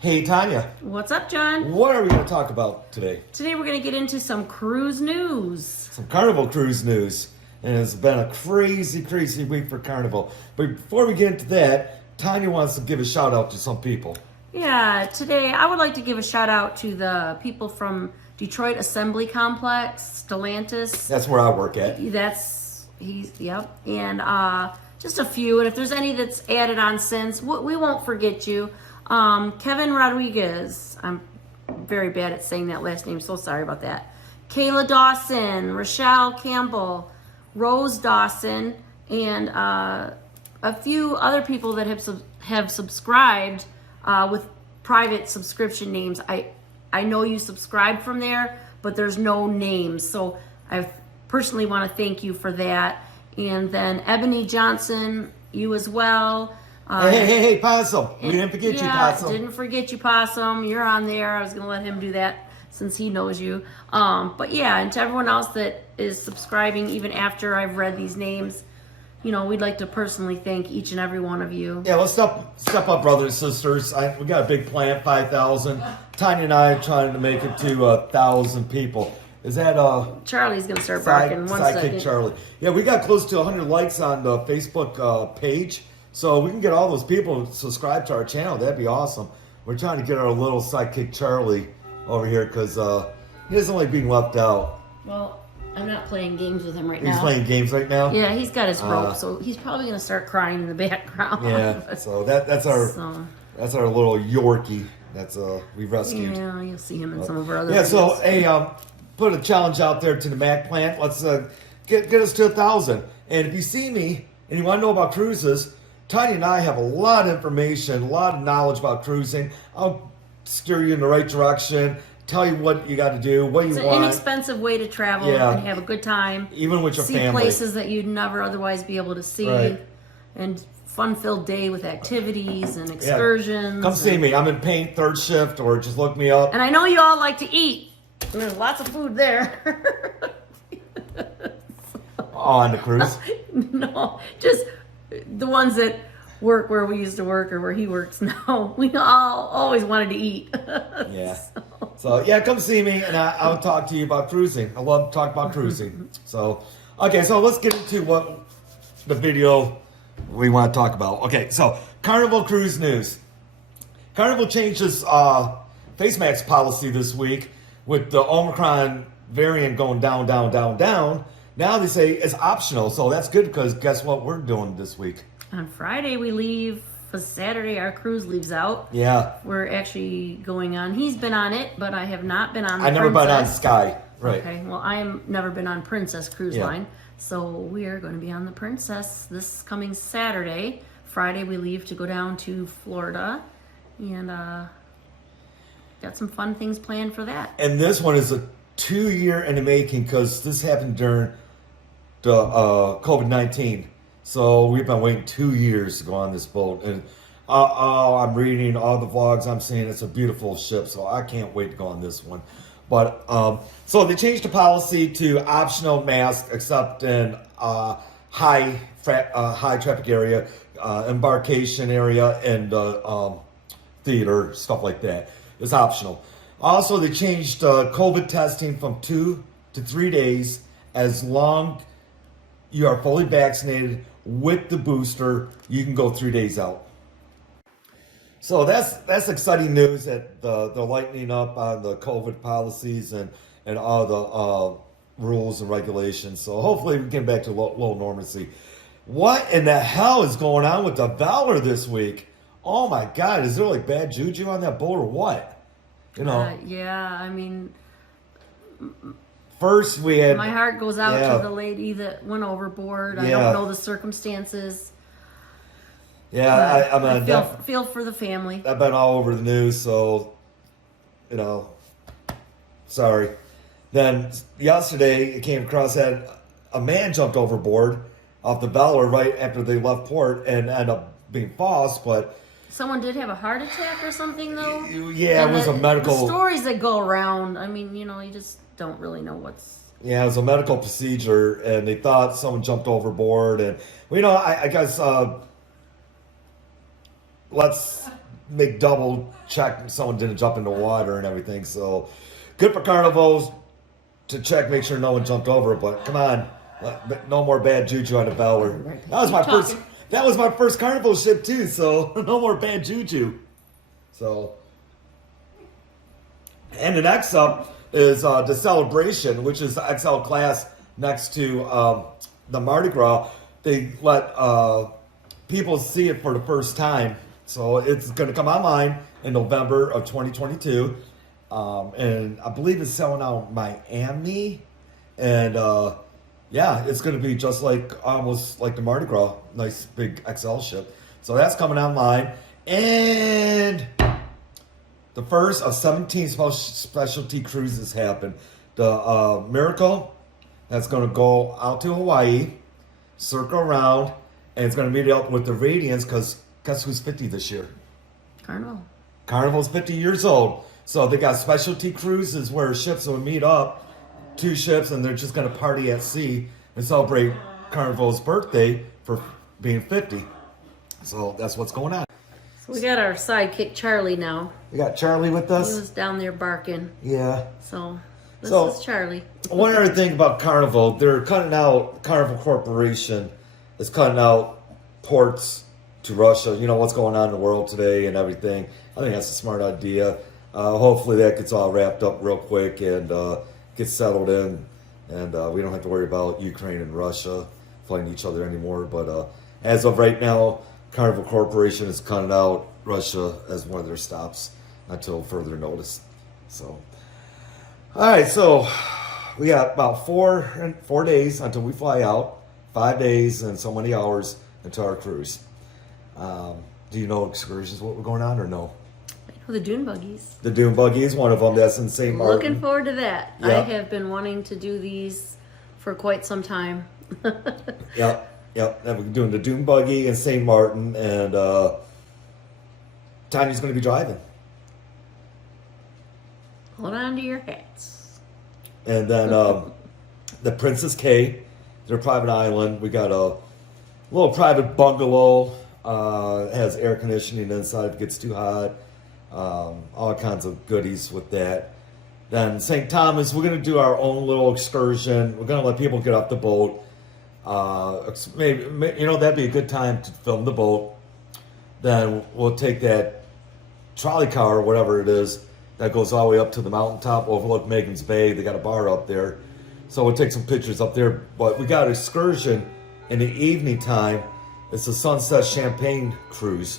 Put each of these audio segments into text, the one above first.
Hey, Tanya. What's up, John? What are we going to talk about today? Today we're going to get into some cruise news. Some Carnival Cruise news. And it's been a crazy, crazy week for Carnival. But before we get into that, Tanya wants to give a shout out to some people. Yeah, today I would like to give a shout out to the people from Detroit Assembly Complex, Stellantis. That's where I work at. Yep. And just a few. And if there's any that's added on since, we won't forget you. Kevin Rodriguez. I'm very bad at saying that last name, so sorry about that. Kayla Dawson, Rochelle Campbell, Rose Dawson, and a few other people that have subscribed with private subscription names. I know you subscribe from there, but there's no names. So I personally want to thank you for that. And then Ebony Johnson, you as well. Hey, Possum. We didn't forget you, Possum. Didn't forget you, Possum. You're on there. I was going to let him do that since he knows you. But yeah, and to everyone else that is subscribing, even after I've read these names, you know, we'd like to personally thank each and every one of you. Yeah, let's step up, brothers and sisters. We got a big plan, 5,000. Tanya and I are trying to make it to 1,000 people. Is that Charlie's gonna start barking. One second. Sidekick Charlie. Yeah, we got close to 100 likes on the Facebook page, so we can get all those people to subscribe to our channel. That'd be awesome. We're trying to get our little sidekick Charlie over here because he doesn't like being left out. Well, I'm not playing games with him right now. He's playing games right now? Yeah, he's got his rope, so he's probably going to start crying in the background. Yeah, so that's our little Yorkie that's we rescued. Yeah, you'll see him in some of our other videos. So, hey, put a challenge out there to the Mac plant. Let's get us to 1,000. And if you see me and you want to know about cruises, Tanya and I have a lot of information, a lot of knowledge about cruising. I'll steer you in the right direction. Tell you what you got to do, what you want. It's an inexpensive way to travel and have a good time. Even with your family. See places that you'd never otherwise be able to see. Right. And fun-filled day with activities and excursions. Yeah. Come see me. I'm in paint, third shift, or just look me up. And I know you all like to eat. There's lots of food there. On the cruise? No, just the ones that work where we used to work or where he works now. We all always wanted to eat. Yeah. So yeah, come see me and I'll talk to you about cruising. I love to talk about cruising. So, okay, so let's get into what the video we want to talk about. Okay, so Carnival Cruise news. Carnival changes face mask policy this week with the Omicron variant going down. Now they say it's optional, so that's good because guess what we're doing this week? On Friday we leave. For Saturday our cruise leaves out. Yeah. We're actually going on. He's been on it, but I have not been on the I've never been on Sky. Right. Okay. Well, I have never been on Princess Cruise Line. So we are going to be on the Princess this coming Saturday. Friday we leave to go down to Florida. And got some fun things planned for that. And this one is a 2-year in the making because this happened during the COVID-19. So we've been waiting 2 years to go on this boat. And I'm reading all the vlogs. I'm seeing it's a beautiful ship. So I can't wait to go on this one. But so they changed the policy to optional mask except in high traffic area, embarkation area, and theater, stuff like that. It's optional. Also, they changed COVID testing from 2 to 3 days as long you are fully vaccinated with the booster. You can go 3 days out. So that's exciting news that they're lightening up on the COVID policies and all the rules and regulations. So hopefully we get back to low normalcy. What in the hell is going on with the Valor this week? Oh my God, is there like bad juju on that boat or what? You know? Yeah, I mean, first we had... My heart goes out to the lady that went overboard. I don't know the circumstances. Yeah, I feel for the family. I've been all over the news, so, you know, sorry. Then yesterday it came across that a man jumped overboard off the Valor right after they left port and ended up being false, but... Someone did have a heart attack or something, though? Yeah, it was a medical... The stories that go around, I mean, you know, you just don't really know what's... Yeah, it was a medical procedure, and they thought someone jumped overboard, and, well, you know, I guess, let's make double check someone didn't jump in the water and everything. So good for carnivals to check, make sure no one jumped over. But come on, no more bad juju on the Valor. That was my first carnival ship too. So no more bad juju. So, and the next up is the Celebration, which is the XL class next to the Mardi Gras. They let people see it for the first time. So it's going to come online in November of 2022. And I believe it's selling out in Miami. And yeah, it's going to be just like almost like the Mardi Gras. Nice big XL ship. So that's coming online. And the first of 17 specialty cruises happened. The Miracle, that's going to go out to Hawaii, circle around, and it's going to meet up with the Radiance, because guess who's 50 this year? Carnival. Carnival's 50 years old. So they got specialty cruises where ships will meet up, 2 ships, and they're just going to party at sea and celebrate Carnival's birthday for being 50. So that's what's going on. So we got our sidekick Charlie now. We got Charlie with He us. was down there barking. Yeah. So this is Charlie. One other thing about Carnival, they're cutting out, Carnival Corporation is cutting out ports to Russia. You know what's going on in the world today and everything. I think that's a smart idea. Hopefully that gets all wrapped up real quick and gets settled in. And we don't have to worry about Ukraine and Russia fighting each other anymore. But as of right now, Carnival Corporation is cutting out Russia as one of their stops until further notice. So, all right, so we got about four days until we fly out. 5 days and so many hours into our cruise. Do you know excursions, what we're going on, or no? I know the dune buggies. The dune buggy is one of them. That's in St. Martin. Looking forward to that. Yeah. I have been wanting to do these for quite some time. Yep. And we're doing the dune buggy in St. Martin, and Tanya's going to be driving. Hold on to your hats. And then the Princess K, their private island. We got a little private bungalow. Has air conditioning inside if it gets too hot. All kinds of goodies with that. Then St. Thomas, we're going to do our own little excursion. We're going to let people get off the boat. Maybe, that'd be a good time to film the boat. Then we'll take that trolley car or whatever it is that goes all the way up to the mountaintop, overlook Megan's Bay. They got a bar up there. So we'll take some pictures up there. But we got an excursion in the evening time. It's a Sunset Champagne cruise.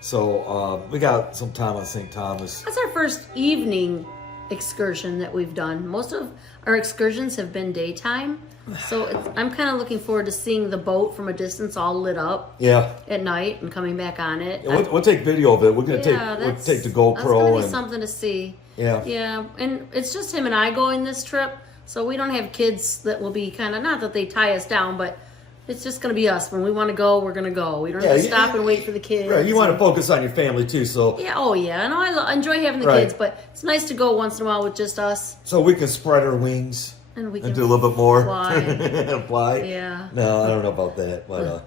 So we got some time on St. Thomas. That's our first evening excursion that we've done. Most of our excursions have been daytime. So I'm kind of looking forward to seeing the boat from a distance all lit up at night and coming back on it. Yeah, we'll take video of it. We're going to take the GoPro. That's going to be something to see. Yeah. And it's just him and I going this trip. So we don't have kids that will be kind of, not that they tie us down, but it's just going to be us. When we want to go, we're going to go. We don't have to stop and wait for the kids. Right, you want to focus on your family too, so... Yeah, I know I enjoy having the kids, but it's nice to go once in a while with just us. So we can spread our wings and we can do a little bit more. Fly. Fly? Yeah. No, I don't know about that, but...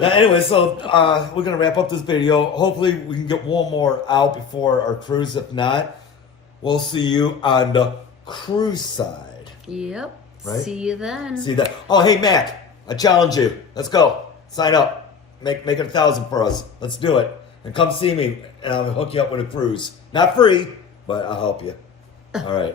anyway, so we're going to wrap up this video. Hopefully we can get one more out before our cruise. If not, we'll see you on the cruise side. Yep. Right? See you then. See that. Oh, hey, Mac. I challenge you. Let's go. Sign up. Make it 1,000 for us. Let's do it. And come see me, and I'll hook you up with a cruise. Not free, but I'll help you. All right.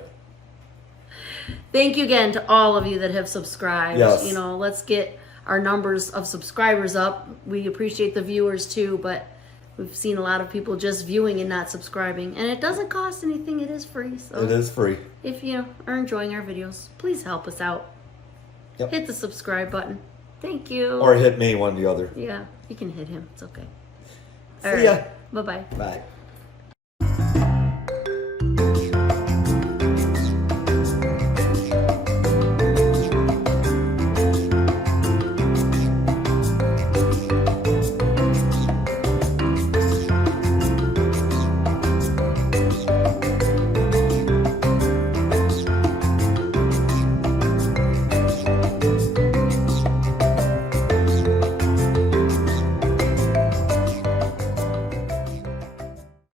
Thank you again to all of you that have subscribed. Yes. Let's get our numbers of subscribers up. We appreciate the viewers too, but we've seen a lot of people just viewing and not subscribing. And it doesn't cost anything. It is free. So it is free. If you are enjoying our videos, please help us out. Yep. Hit the subscribe button. Thank you. Or hit me, one or the other. Yeah, you can hit him. It's okay. See ya. Bye-bye. Bye.